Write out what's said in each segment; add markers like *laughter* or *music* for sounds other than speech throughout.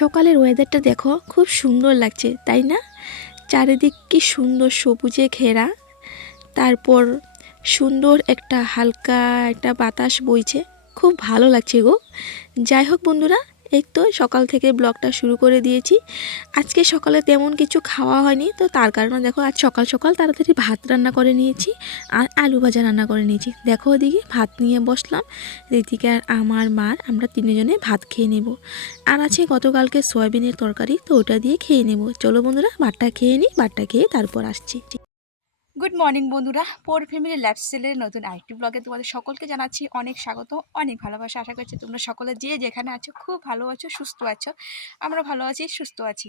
সকালের ওয়েদারটা দেখো, খুব সুন্দর লাগছে, তাই না? চারিদিক কি সুন্দর সবুজে ঘেরা। তারপর সুন্দর একটা হালকা একটা বাতাস বইছে, খুব ভালো লাগছে গো। যাই হোক বন্ধুরা এই তো সকাল থেকে ব্লগটা শুরু করে দিয়েছি। আজকে সকালে তেমন কিছু খাওয়া হয়নি, তো তার কারণে দেখো আজ সকাল সকাল তাড়াতাড়ি ভাত রান্না করে নিয়েছি আর আলু ভাজা রান্না করে নিয়েছি। দেখো ওদিকে ভাত নিয়ে বসলাম, ঋতিকা আর আমার মার আমরা তিনজনে ভাত খেয়ে নেব। আর আছে গতকালকে সয়াবিনের তরকারি, তো ওটা দিয়ে খেয়ে নেব। চলো বন্ধুরা, ভাতটা খেয়ে নিই, ভাতটা খেয়ে তারপর আসছি। গুড মর্নিং বন্ধুরা। পোর ফ্যামিলি লাইফস্টাইলের নতুন আরেকটি ব্লগে তোমাদের সকলকে জানাচ্ছি অনেক স্বাগত, অনেক ভালোবাসা। আশা করছি তোমরা সকলে যে যেখানে আছো, খুব ভালো আছো, সুস্থ আছো। আমরা ভালো আছি, সুস্থ আছি।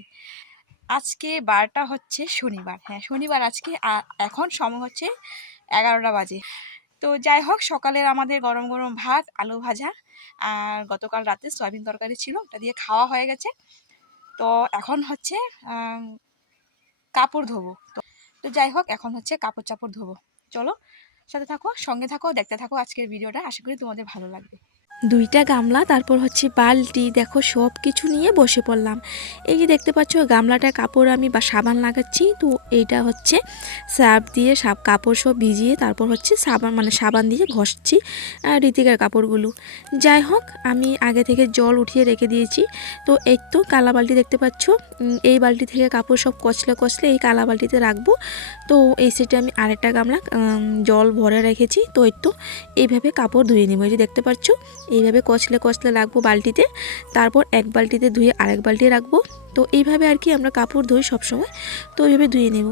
আজকে বারটা হচ্ছে শনিবার। হ্যাঁ শনিবার আজকে এখন সময় হচ্ছে এগারোটা বাজে। তো যাই হোক, সকালের আমাদের গরম গরম ভাত, আলু ভাজা, আর গতকাল রাতে সয়াবিন তরকারি ছিল, ওটা দিয়ে খাওয়া হয়ে গেছে। তো এখন হচ্ছে কাপড় ধোবো। তো তো যাই হোক, এখন হচ্ছে কাপড় চাপড় ধোবো। চলো, সাথে থাকো, সঙ্গে থাকো, দেখতে থাকো আজকের ভিডিওটা। আশা করি তোমাদের ভালো লাগবে। দুইটা গামলা, তারপর হচ্ছে বালতি, দেখো সব কিছু নিয়ে বসে পড়লাম। এই যে দেখতে পাচ্ছ, গামলাটা কাপড় আমি বা সাবান লাগাচ্ছি, তো এইটা হচ্ছে সার্ফ দিয়ে সাব, কাপড় সব ভিজিয়ে তারপর হচ্ছে সাবান মানে সাবান দিয়ে ঘষছি ঋতিকার কাপড়গুলো। যাই হোক, আমি আগে থেকে জল উঠিয়ে রেখে দিয়েছি। তো এই তো কালা বালতি দেখতে পাচ্ছ এই বালতি থেকে কাপড় সব কচলে কচলে এই কালা বালতিতে রাখব। তো এই সেটে আমি আরেকটা গামলা জল ভরে রেখেছি, তো এই তো এইভাবে কাপড় ধুয়ে নেব। এই যে দেখতে পাচ্ছ এইভাবে কচলে কচলে রাখব বালতিতে। তারপর এক বালতিতে ধুয়ে আরেক বালতি রাখব। তো এইভাবে আর কি আমরা কাপড় ধুই সবসময়। তো এইভাবে ধুয়ে নেব।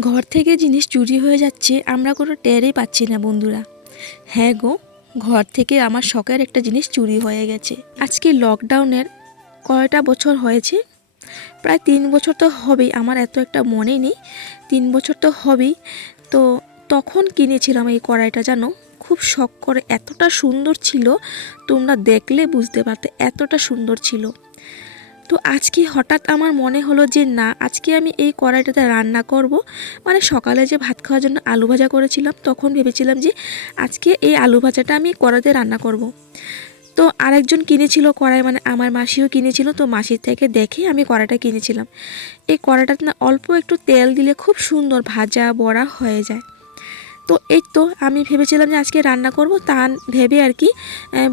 ঘর থেকে জিনিস চুরি হয়ে যাচ্ছে, আমরা কোনো টেরই পাচ্ছি না, বন্ধুরা। হ্যাঁ গো, ঘর থেকে আমার শখের একটা জিনিস চুরি হয়ে গেছে। আজকে লকডাউনের কয়টা বছর হয়েছে? প্রায় তিন বছর তো হবেই, আমার এত একটা মনে নেই। তিন বছর তো হবেই। তো তখন কিনেছিলাম এই কড়াইটা, জানো? খুব শখ করে, এতটা সুন্দর ছিল, তোমরা দেখলে বুঝতে পারতে, এতটা সুন্দর ছিল। তো আজকে হঠাৎ আমার মনে হলো যে না, আজকে আমি এই কড়াইটাতে রান্না করব। মানে সকালে যে ভাত খাওয়ার জন্য আলু ভাজা করেছিলাম, তখন ভেবেছিলাম যে আজকে এই আলু ভাজাটা আমি কড়াইতে রান্না করব। তো আরেকজন কিনেছিল কড়াই মানে আমার মাসিও কিনেছিল, তো মাসির থেকে দেখে আমি কড়াইটা কিনেছিলাম। এই কড়াইটাতে না অল্প একটু তেল দিলে খুব সুন্দর ভাজা বড়া হয়ে যায়। তো এই তো আমি ভেবেছিলাম যে আজকে রান্না করব, তা ভেবে আর কি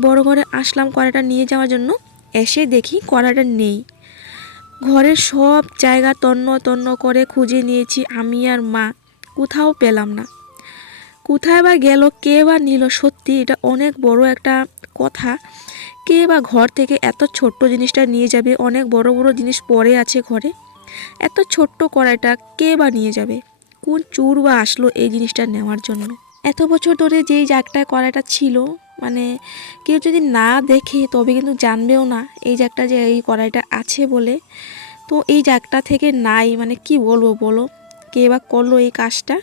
বড় ঘরে আসলাম কড়াইটা নিয়ে যাওয়ার জন্য। এসে দেখি কড়াইটা নেই। ঘরের সব জায়গা তন্ন তন্ন করে খুঁজে নিয়েছি আমি আর মা। কোথাও পেলাম না। কোথায় বা গেল, কে বা নিল, সত্যি এটা অনেক বড় একটা কথা। কে বা ঘর থেকে এত ছোট্ট জিনিসটা নিয়ে যাবে, অনেক বড় বড় জিনিস পড়ে আছে ঘরে। এত ছোট্ট কড়াইটা কে বা নিয়ে যাবে? কোন চুর বা আসলো এই জিনিসটা নেওয়ার জন্য? এত বছর ধরে যেই জাগটা কড়াইটা ছিল মানে কেউ যদি না দেখে তবে কিন্তু জানবেও না। এই জাগটা যে এই কড়াইটা আছে বলে। তো এই জাগটা থেকে নাই মানে কি বলব বলো? কে বা করল এই কাজটা?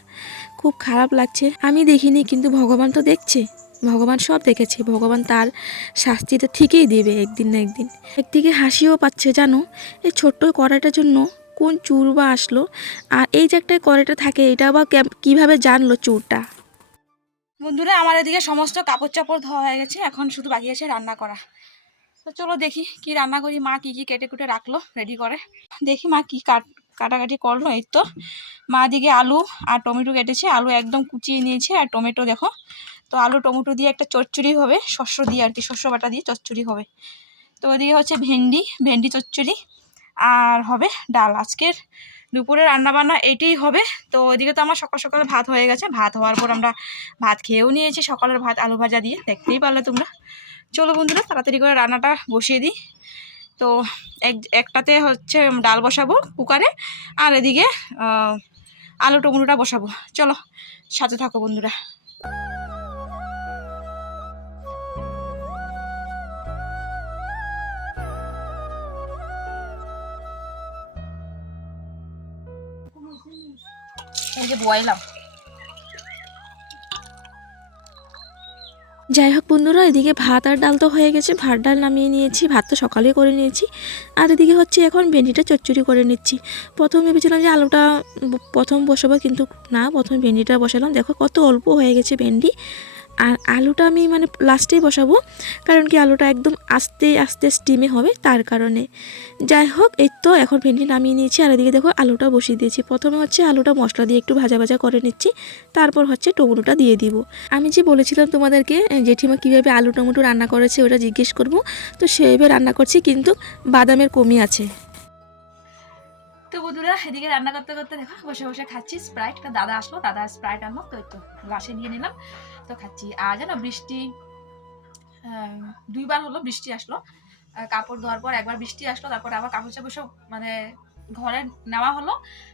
খুব খারাপ লাগছে। আমি দেখিনি কিন্তু ভগবান তো দেখছে। ভগবান সব দেখেছে। ভগবান তার শাস্তিটা ঠিকই দেবে একদিন না একদিন। একদিকে হাসিও পাচ্ছে, জানো? এই ছোট্ট কড়াইটার জন্য কোন চুর বা আসলো? আর এই যে একটা কড়াইটা থাকে, এটা বা কেম- কীভাবে জানলো চুরটা? বন্ধুরা, আমার এদিকে সমস্ত কাপড় চাপড় ধোয়া হয়ে গেছে। এখন শুধু বাকি আছে রান্না করা। তো চলো দেখি কি রান্না করি। মা কি কি কেটে কুটে রাখল রেডি করে। দেখি মা কি কাট, কাটাকাটি করল। এই তো, মা দিকে আলু আর টমেটো কেটেছে। আলু একদম কুচিয়ে নিয়েছে। আর টমেটো দেখো, তো আলু, টমেটো দিয়ে একটা চচ্চড়ি হবে। শস্য দিয়ে আর কি, শস্য বাটা দিয়ে চচ্চড়ি হবে। তো ওদিকে হচ্ছে ভেন্ডি ভেন্ডি চচ্চড়ি। আর হবে ডাল। আজকের দুপুরে রান্নাবান্না এটাই হবে। তো ওইদিকে তো আমার সকাল সকাল ভাত হয়ে গেছে। ভাত হওয়ার পর আমরা ভাত খেয়েও নিয়েছি সকালের ভাত আলু ভাজা দিয়ে। দেখতেই পারলে তোমরা। চলো বন্ধুরা, তাড়াতাড়ি করে রান্নাটা বসিয়ে দিই। তো এক, একটাতে হচ্ছে ডাল বসাবো কুকারে, আর এদিকে আলু টমেটোটা বসাবো। চলো, সাথে থাকো বন্ধুরা। যে বয়লাম যাই হোক বন্ধুরা, এদিকে ভাত আর ডাল তো হয়ে গেছে। ভাত ডাল নামিয়ে নিয়েছি, ভাত তো সকালে করে নিয়েছি। আর এদিকে হচ্ছে এখন ভেন্ডিটা চচ্চড়ি করে নিচ্ছি। প্রথম ভেবেছিলাম যে আলুটা প্রথম বসাবো, কিন্তু না, প্রথম ভেন্ডিটা বসালাম। দেখো কত অল্প হয়ে গেছে ভেন্ডি। আর আলুটা আমি মানে লাস্টেই বসাবো, কারণ কি আলুটা একদম আস্তে আস্তে স্টিমে হবে তার কারণে। যাই হোক, এই তো এখন ভেন্ডি নামিয়ে নিয়েছি, আর এদিকে দেখো আলুটা বসিয়ে দিয়েছি। প্রথমে হচ্ছে আলুটা মশলা দিয়ে একটু ভাজা ভাজা করে নিচ্ছি, তারপর হচ্ছে টমেটোটা দিয়ে দিব। আমি যে বলেছিলাম তোমাদেরকে জেঠিমা কীভাবে আলু টমেটো রান্না করেছে ওটা জিজ্ঞেস করব, তো সেইভাবে রান্না করছি, কিন্তু বাদামের কমই আছে। তো বন্ধুরা, এদিকে রান্না করতে করতে দেখো, বসে বসে খাচ্ছি স্প্রাইট দাদা আসলো, দাদা স্প্রাইট আনলো, তো একটু গ্লাসে নিয়ে নিলাম, তো খাচ্ছি। আর জানো, বৃষ্টি দুইবার হলো বৃষ্টি আসলো। কাপড় ধোয়ার পর একবার বৃষ্টি আসলো, তারপর আবার কাপড় চাপড় সব মানে ঘরে নেওয়া হলো।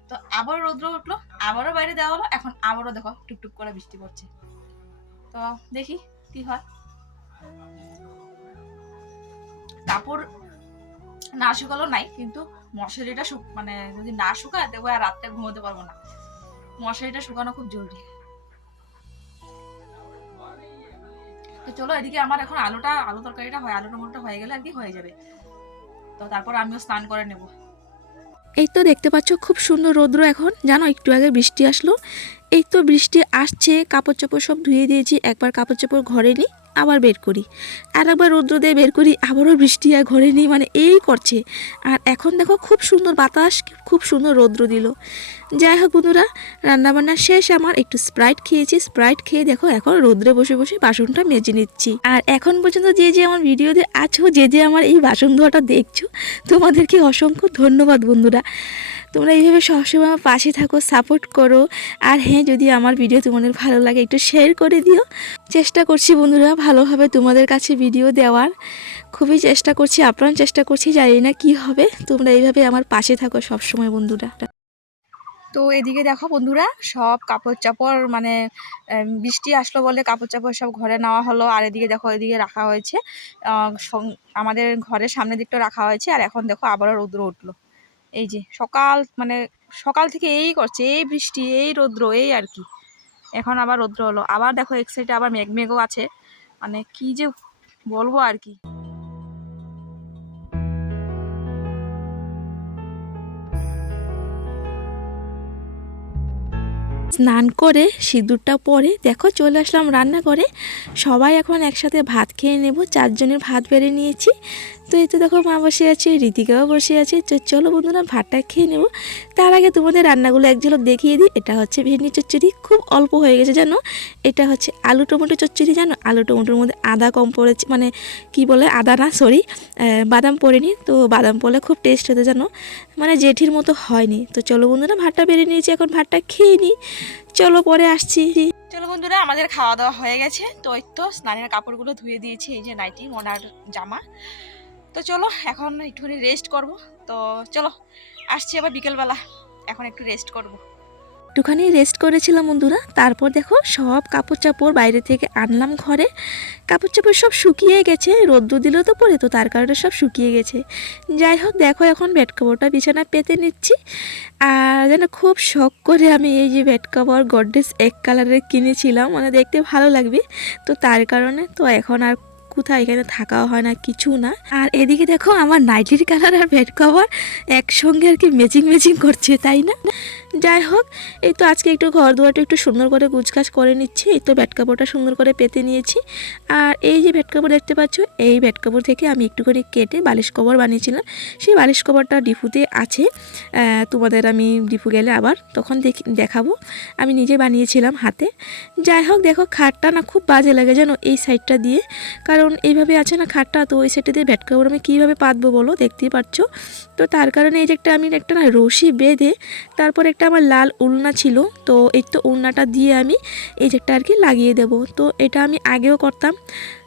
তো আবার রৌদ্র উঠল, আবারও বাইরে দেওয়া হলো, এখন আবারও দেখো টুকটুক করে বৃষ্টি পড়ছে। তো দেখি কি হয়। কাপড় না শুকালো নাই, কিন্তু মশারিটা মানে যদি না শুকায়, দেখব আর রাত্রে ঘুমোতে পারব না। মশারিটা শুকানো খুব জরুরি। তো চলো, এদিকে আমার এখন আলুটা, আলু তরকারিটা হয়, আলু টমেটোটা হয়ে গেলে আর হয়ে যাবে। তো তারপর আমিও স্নান করে নেব। এই তো দেখতে পাচ্ছ, খুব সুন্দর রৌদ্র এখন। জানো, একটু আগে বৃষ্টি আসলো। এই তো বৃষ্টি আসছে কাপড় চোপড় সব ধুয়ে দিয়েছি, একবার কাপড় চোপড় ঘরে নিই, আবার বের করি। আর একবার রৌদ্র দিয়ে বের করি, আবারও বৃষ্টি আর ঘরে নিই মানে এই করছে। আর এখন দেখো খুব সুন্দর বাতাস, খুব সুন্দর রৌদ্র দিল। যাই হোক বন্ধুরা, রান্নাবান্না শেষ, আমার একটু স্প্রাইট খেয়েছি, স্প্রাইট খেয়ে দেখো এখন রৌদ্রে বসে বসে বাসনটা মেজে নিচ্ছি। আর এখন পর্যন্ত যে যে আমার ভিডিওতে আছো, যে যে আমার এই বাসন ধোয়াটা দেখছ, তোমাদেরকে অসংখ্য ধন্যবাদ বন্ধুরা। তোমরা এইভাবে সবসময় আমার পাশে থাকো সাপোর্ট করো। আর হ্যাঁ যদি আমার ভিডিও তোমাদের ভালো লাগে, একটু শেয়ার করে দিও। চেষ্টা করছি বন্ধুরা ভালোভাবে তোমাদের কাছে ভিডিও দেওয়ার। খুবই চেষ্টা করছি, আপ্রাণ চেষ্টা করছি, জানি না কি হবে। তোমরা এইভাবে আমার পাশে থাকো সবসময় বন্ধুরা। তো এদিকে দেখো বন্ধুরা, সব কাপড় চাপড় মানে বৃষ্টি আসলো বলে কাপড় চাপড় সব ঘরে নেওয়া হলো। আর এদিকে দেখো, এদিকে রাখা হয়েছে। আমাদের ঘরের সামনের দিকটা রাখা হয়েছে। আর এখন দেখো আবারও রৌদ্র উঠল। এই যে সকাল মানে সকাল থেকে এই করছে, এই বৃষ্টি, এই রৌদ্র, এই আর কি। এখন আবার রৌদ্র হলো। আবার দেখো এক সাইডে আবার মেঘ, মেঘও আছে। মানে কি যে বলব আর কি। স্নান করে সিঁদুরটা পরে দেখো চলে আসলাম রান্না করে সবাই এখন একসাথে ভাত খেয়ে নেব। চারজনের ভাত বেড়ে নিয়েছি। তো এই তো দেখো মা বসে আছে, রীতিকাও বসে আছে। তো চলো বন্ধুরা, ভাতটা খেয়ে নেব। তার আগে তোমাদের রান্নাগুলো এক ঝলক দেখিয়ে দিই। এটা হচ্ছে ভেন্ডি চচ্চড়ি, খুব অল্প হয়ে গেছে জানো? এটা হচ্ছে আলু টমেটো চচ্চড়ি জানো? আলু টমেটোর মধ্যে আদা কম পড়েছে মানে কি বলে, আদা না সরি বাদাম পড়েনি। তো বাদাম পড়লে খুব টেস্ট হতো জানো? মানে জেঠির মতো হয়নি। তো চলো বন্ধুরা, ভাতটা বেড়ে নিয়েছি, এখন ভাতটা খেয়ে নিই। চলো পরে আসছি। চলো বন্ধুরা, আমাদের খাওয়া দাওয়া হয়ে গেছে। তো এই তো স্নানের কাপড়গুলো ধুয়ে দিয়েছি, এই যে নাইটি, মোনার জামা। তো চলো, এখন একটুখানি রেস্ট করব। তো চলো, আসছি আবার বিকেলবেলা। এখন একটু রেস্ট করব। একটুখানি রেস্ট করেছিলাম বন্ধুরা, তারপর দেখো সব কাপড় চাপড় বাইরে থেকে আনলাম ঘরে। কাপড় চাপড় সব শুকিয়ে গেছে রোদ্দু দিলেও তো পরে তো, তার কারণে সব শুকিয়ে গেছে। যাই হোক, দেখো এখন বেড কাপড়টা বিছানা পেতে নিচ্ছি। আর যেন খুব শখ করে আমি এই যে বেড কাপড় গডরেজ এক কালারের কিনেছিলাম মানে দেখতে ভালো লাগবে। তো তার কারণে তো এখন আর কোথাও এখানে থাকাও হয় না, কিছু না। আর এদিকে দেখো, আমার নাইটির কালার আর বেড কভার একসঙ্গে আর কি ম্যাচিং ম্যাচিং করছে, তাই না? যাই হোক, এই তো আজকে একটু ঘর দুয়ারটা একটু সুন্দর করে গুছগাছ করে নিচ্ছি। এই তো ব্যাট কাপড়টা সুন্দর করে পেতে নিয়েছি। আর এই যে ব্যাট কাপড় দেখতে পাচ্ছ, এই ব্যাট কাপড় থেকে আমি একটু করে কেটে বালিশ কভার বানিয়েছিলাম। সেই বালিশ কভারটা ডিপুতে আছে। তোমাদের আমি ডিপু গেলে আবার তখন দেখি, দেখাবো। আমি নিজে বানিয়েছিলাম হাতে। যাই হোক, দেখো খাটটা না খুব বাজে লাগে জানো এই সাইডটা দিয়ে। কারণ এইভাবে আছে না খাটটা, তো ওই সাইডটা দিয়ে ব্যাট কাপড় আমি কীভাবে পাতবো বলো? দেখতেই পাচ্ছ। তো তার কারণে এই যে একটা আমি একটা না রশি বেঁধে, তারপর একটা আমার লাল উলনা ছিল, তো এই তো উলনাটা দিয়ে আমি এই যে আর কি লাগিয়ে দেব। তো এটা আমি আগেও করতাম।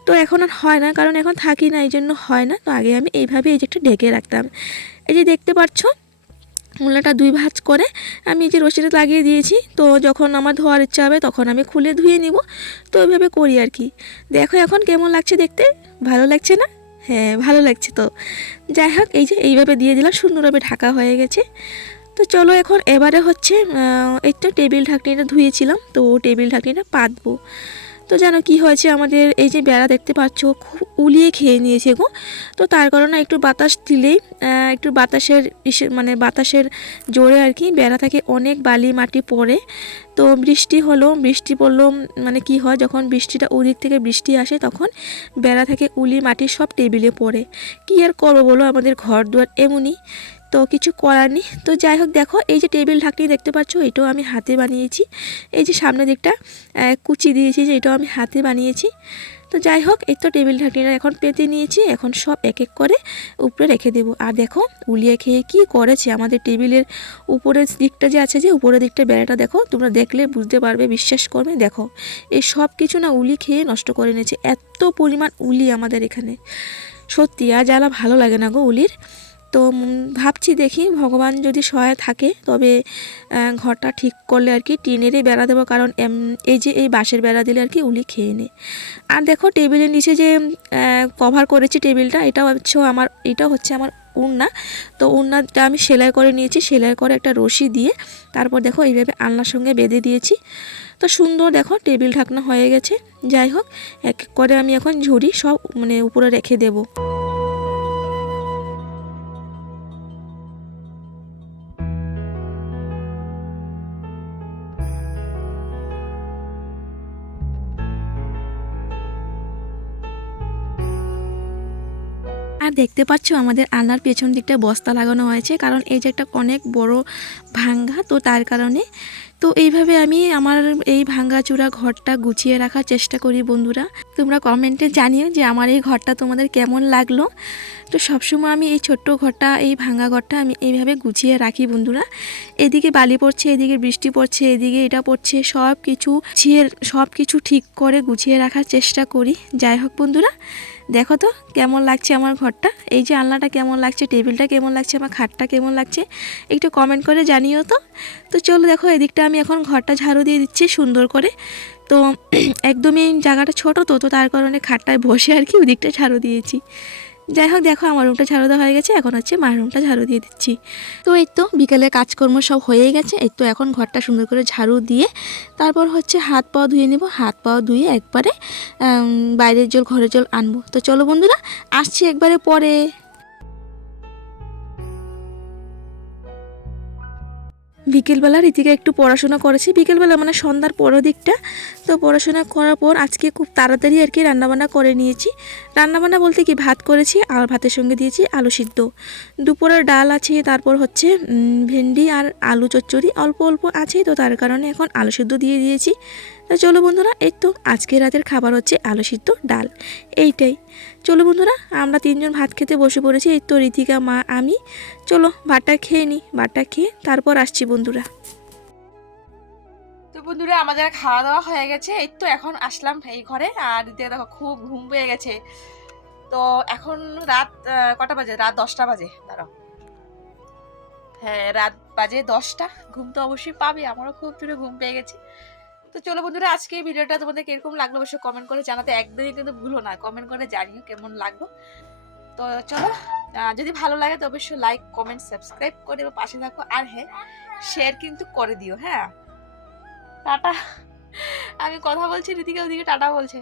তো এখন আর হয় না, কারণ এখন থাকি না এই জন্য হয় না। তো আগে আমি এইভাবে এই একটা ঢেকে রাখতাম। এই যে দেখতে পাচ্ছ উলনাটা দুই ভাঁজ করে আমি এই যে রশিটা লাগিয়ে দিয়েছি। তো যখন আমার ধোয়ার ইচ্ছা হবে তখন আমি খুলে ধুয়ে নিব। তো ওইভাবে করি আর কি। দেখো এখন কেমন লাগছে দেখতে? ভালো লাগছে না? হ্যাঁ ভালো লাগছে তো। যাই হোক, এই যে এইভাবে দিয়ে দিলাম। সুন্দরভাবে ঢাকা হয়ে গেছে। তো চলো এখন এবারে হচ্ছে এই তো টেবিল ঢাকনিটা ধুয়েছিলাম, তো টেবিল ঢাকনিটা পাতবো। তো যেন কি হয়েছে, আমাদের এই যে বেড়া দেখতে পাচ্ছ, খুব উলিয়ে খেয়ে নিয়েছে গো। তো তার কারণে একটু বাতাস দিলেই একটু বাতাসের মানে বাতাসের জোরে আর কি বেড়া থেকে অনেক বালি মাটি পড়ে। তো বৃষ্টি হলো, বৃষ্টি পড়ল মানে কি হয়, যখন বৃষ্টিটা ওদিক থেকে বৃষ্টি আসে, তখন বেড়া থেকে উলি মাটি সব টেবিলে পড়ে। কি আর করব বলো, আমাদের ঘর দুয়ার এমনই। তো কিছু করার নেই। তো যাই হোক, দেখো, এই যে টেবিল ঢাকনি দেখতে পাচ্ছ, এটাও আমি হাতে বানিয়েছি। এই যে সামনের দিকটা কুচি দিয়েছি যে এটাও আমি হাতে বানিয়েছি। তো যাই হোক, এই তো টেবিল ঢাকনিটা এখন পেতে নিয়েছি, এখন সব এক এক করে উপরে রেখে দেবো। আর দেখো, উলিয়ে খেয়ে কি করেছে আমাদের টেবিলের উপরের দিকটা যে আছে যে, উপরের দিকটা বেড়াটা দেখো, তোমরা দেখলে বুঝতে পারবে, বিশ্বাস করবে। দেখো, এই সব কিছু না উলি খেয়ে নষ্ট করে নিয়েছে। এত পরিমাণ উলি আমাদের এখানে। সত্যি আর জ্বালা ভালো লাগে না গো উলির। তো ভাবছি দেখি, ভগবান যদি সহায় থাকে, তবে ঘরটা ঠিক করলে আর কি টিনেরই বেড়া দেবো, কারণ এই যে এই বাঁশের বেড়া দিলে আর কি উলি খেয়ে নেয়। আর দেখো টেবিলের নিচে যে কভার করেছি টেবিলটা এটা হচ্ছে আমার এটা হচ্ছে আমার উড়না। তো উড়নাটা আমি সেলাই করে নিয়েছি, সেলাই করে একটা রশি দিয়ে, তারপর দেখো এইভাবে আলনার সঙ্গে বেঁধে দিয়েছি। তো সুন্দর দেখো টেবিল ঢাকনা হয়ে গেছে। যাই হোক এক করে আমি এখন ঝুড়ি সব মানে উপরে রেখে দেবো। আর দেখতে পাচ্ছ আমাদের আলনার পেছন দিকটা বস্তা লাগানো হয়েছে, কারণ এই যে একটা অনেক বড় ভাঙ্গা, তো তার কারণে তো এইভাবে আমি আমার এই ভাঙ্গাচূড়া ঘরটা গুছিয়ে রাখার চেষ্টা করি বন্ধুরা। তোমরা কমেন্টে জানিও যে আমার এই ঘরটা তোমাদের কেমন লাগল। তো সবসময় আমি এই ছোট্ট ঘরটা, এই ভাঙ্গা ঘরটা আমি এইভাবে গুছিয়ে রাখি বন্ধুরা। এদিকে বালি পড়ছে, এদিকে বৃষ্টি পড়ছে, এদিকে এটা পড়ছে সব কিছু ছিয়ে সব কিছু ঠিক করে গুছিয়ে রাখার চেষ্টা করি। যাই হোক বন্ধুরা, দেখো তো কেমন লাগছে আমার ঘরটা। এই যে আলনাটা কেমন লাগছে, টেবিলটা কেমন লাগছে, আমার খাটটা কেমন লাগছে, একটু কমেন্ট করে জানিও তো। তো চলো দেখো এদিকটা আমি এখন ঘরটা ঝাড়ু দিয়ে দিচ্ছি সুন্দর করে। তো *clears throat* একদমই জায়গাটা ছোট তো তো তার কারণে খাটটায় বসে আর কি ওদিকটা ঝাড়ু দিয়েছি। যাই হোক, দেখো আমার রুমটা ঝাড়ু দেওয়া হয়ে গেছে, এখন হচ্ছে মার রুমটা ঝাড়ু দিয়ে দিচ্ছি। তো এই তো বিকেলে কাজকর্ম সব হয়ে গেছে, এই তো এখন ঘরটা সুন্দর করে ঝাড়ু দিয়ে তারপর হচ্ছে হাত পাও ধুয়ে নেব, হাত পাও ধুয়ে একবারে বাইরের জল, ঘরের জল আনব। তো চলো বন্ধুরা, আসছি একবারে পরে। বিকেলবেলা ঋতিকা একটু পড়াশোনা করেছে। বিকেলবেলা মানে সন্ধ্যার পরের দিকটা। তো পড়াশোনা করার পর আজকে খুব তাড়াতাড়ি আর কি রান্নাবান্না করে নিয়েছি। রান্নাবান্না বলতে কি ভাত করেছি, আর ভাতের সঙ্গে দিয়েছি আলু সিদ্ধ। দুপুরের ডাল আছে, তারপর হচ্ছে ভেন্ডি আর আলু চচ্চড়ি। অল্প অল্প আছে, তো তার কারণে এখন আলু সিদ্ধ দিয়ে দিয়েছি। তো চলো বন্ধুরা, এই তো আজকে রাতের খাবার হচ্ছে আলু সিদ্ধ ডাল। এইটাই। চলো বন্ধুরা, আমরা তিনজন ভাত খেতে বসে পড়েছি, এই তো ঋতিকা মা, আমি। চলো ভাতটা খেয়ে নিই ভাতটা খেয়ে তারপর আসছি বন্ধুরা। তো বন্ধুরা, আমাদের খাওয়া দাওয়া হয়ে গেছে, এই তো এখন আসলাম এই ঘরে, আর দিতে দেখো খুব ঘুম পেয়ে গেছে। তো এখন রাত কটা বাজে? রাত দশটা বাজে, দাঁড়াও। হ্যাঁ রাত বাজে দশটা, ঘুম তো অবশ্যই পাবে, আমারও খুব দূরে ঘুম পেয়ে গেছে। তো চলো বন্ধুরা, আজকে এই ভিডিওটা তোমাদের কীরকম লাগল অবশ্যই কমেন্ট করে জানাতে একদমই কিন্তু ভুলো না। কমেন্ট করে জানিও কেমন লাগল। তো চলো যদি ভালো লাগে তো অবশ্যই লাইক কমেন্ট সাবস্ক্রাইব করে বা পাশে থাকো। আর হ্যাঁ শেয়ার কিন্তু করে দিও হ্যাঁ? টাটা। আমি কথা বলছি রীতিকা ওদিকে টাটা বলছে।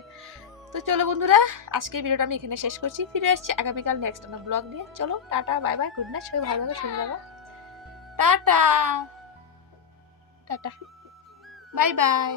তো চলো বন্ধুরা, আজকে ভিডিওটা আমি এখানে শেষ করছি। ফিরে আসছি আগামীকাল নেক্সট একটা ব্লগ নিয়ে। চলো, tata bye bye good night সবাই ভালো থাকো সুন্দর টাটা। টাটা। Bye by